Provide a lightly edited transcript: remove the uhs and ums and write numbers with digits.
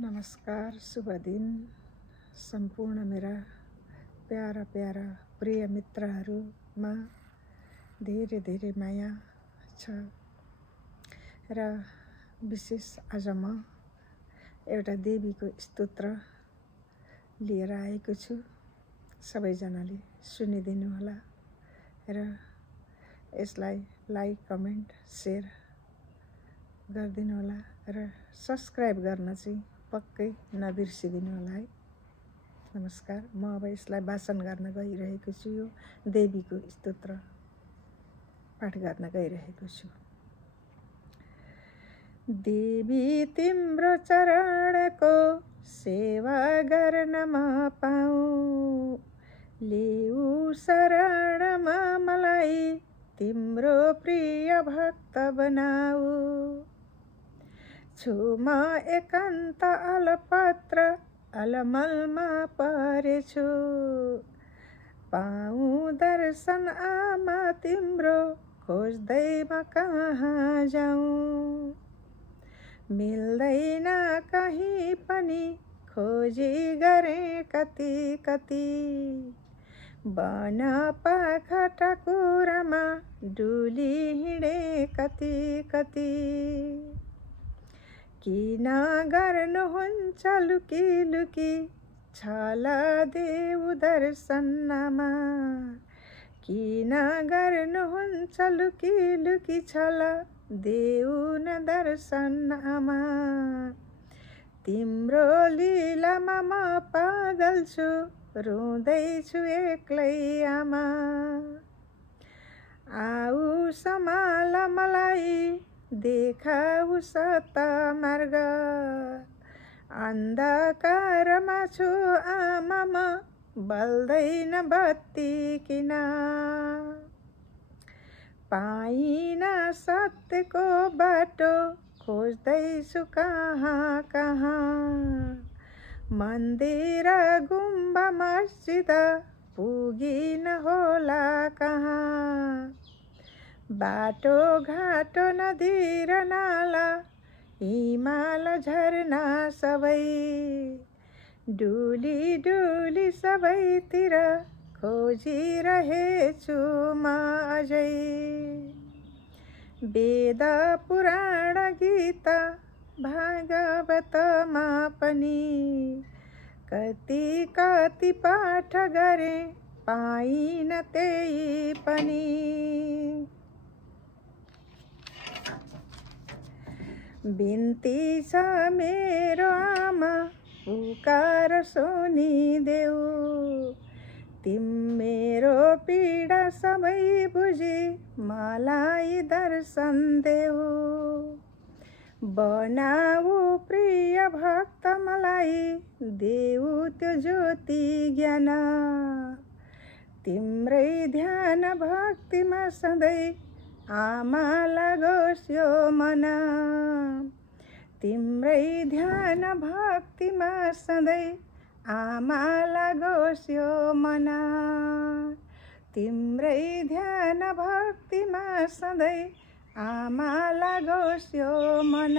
नमस्कार, शुभ दिन सम्पूर्ण मेरा प्यारा प्यारा प्रिय मित्रहरूमा धेरै धेरै माया छ र विशेष आज म एउटा देवीको स्तोत्र लिएर आएको छु। सबैजनाले सुनिदिनु होला र यसलाई लाइक, कमेन्ट, शेयर गरिदिनु होला र सब्स्क्राइब गर्न चाहिँ पक्कै नबिर्सिदिनु होला है। नमस्कार, म अब यसलाई वाचन गर्न गइरहेको छु। यो देवीको स्तोत्र पाठ गर्न गइरहेको छु। देवी तिम्रो चरणको सेवा गर्न म पाऊँ, लेऊ शरणमा मलाई तिम्रो प्रिय भक्त बनाऊ। छु म एकान्त अलपत्र अलमलमा परेछु, पाऊँ दर्शन आमा तिम्रो खोज्दै म कहाँ जाऊँ। मिल्दैन कहीँ पनि खोजी गरे कति कति, वन पाखा टकुरामा डुली हिँडे कति कति। किन गर्नुहुन्छ लुकी लुकी छला देऊ दर्शनमा, किन गर्नुहुन्छ लुकी लुकी छला देऊ न दर्शनमा। तिम्रो लीलामा म पागल छु, रुँदैछु एक्लै आमा। आऊ सम्हाल मलाई देखाऊ सत मार्ग, अन्धकारमा छु आमा म बल्दैन बत्ती किन। पाइन सत्यको बाटो खोज्दैछु कहाँ कहाँ, मन्दिर गुम्बा मस्जिद पुगिन होला कहाँ। बाटो घाटो नदी र नाला हिमाल झरना सबै, डुली डुली सबैतिर खोजिरहेछु म अझै। वेद पुराण गीता भागवतमा पनि कति कति पाठ गरे पाइन त्यही पनि। बिन्ती छ मेरो आमा पुकार सुनिदेऊ, तिम्रो पीडा सबै बुझी मलाई दर्शन देऊ। बनाऊ प्रिय भक्त मलाई देऊ त्यो ज्योति ज्ञान, तिम्रै ध्यान भक्तिमा सधैँ आमा लागोस् यो मन। तिम्रै ध्यान भक्तिमा सधैँ आमा लागोस् यो मन। तिम्रै ध्यान भक्तिमा सधैँ आमा लागोस् यो मन।